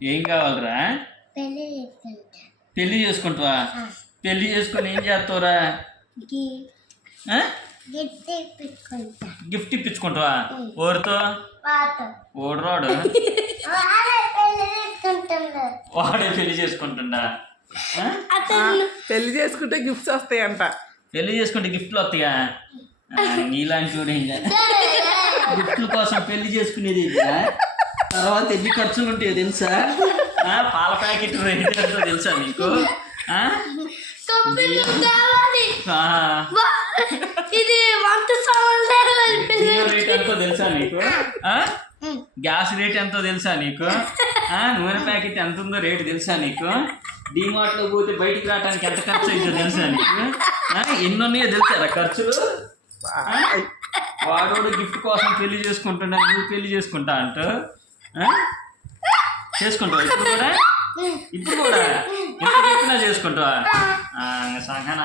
ఏం కావాలరా? పెళ్లి చేసుకుంటా. పెళ్లి చేసుకుంటావా? పెళ్లి చేసుకొని ఏం చేస్తావురా? ఆ? గిఫ్ట్ ఇప్పించుకుంటా. గిఫ్ట్ ఇప్పించుకుంటావా? ఓడితో పాత ఓడరాడు వాళ్ళే పెళ్లి చేసుకుంటున్నారు. వాడే పెళ్లి చేసుకుంటుండా? ఆ? పెళ్లి చేసుకుంటే గిఫ్ట్స్ వస్తాయంట. పెళ్లి చేసుకుంటే గిఫ్ట్లు వస్తాయా? నీలాంటి వాడు గిఫ్ట్ల కోసం పెళ్లి చేసుకునేది ఇదా? తర్వాత ఎన్ని ఖర్చులు ఉంటాయో తెలుసా? పాల ప్యాకెట్ రేట్ ఎంతో తెలుసా నీకు? కంపెనీ కావాలి. ఆ, ఇది వంట సామాన్లు డీజిల్ రేట్ ఎంతో తెలుసా నీకు? గ్యాస్ రేట్ ఎంతో తెలుసా నీకు? నూనె ప్యాకెట్ ఎంత ఉందో రేటు తెలుసా నీకు? డిమార్ట్లో పోతే బయటికి రావడానికి ఎంత ఖర్చు అయిందో తెలుసా నీకు? ఎన్ని ఉన్నాయో తెలుసారా ఖర్చులు? వాడోడు గిఫ్ట్ కోసం పెళ్లి చేసుకుంటున్నా, నువ్వు పెళ్లి చేసుకుంటా అంటూ చేసుకుంటావా? ఇప్పుడు కూడా ఎంత చెప్పినా చేసుకుంటావా? సంఘాన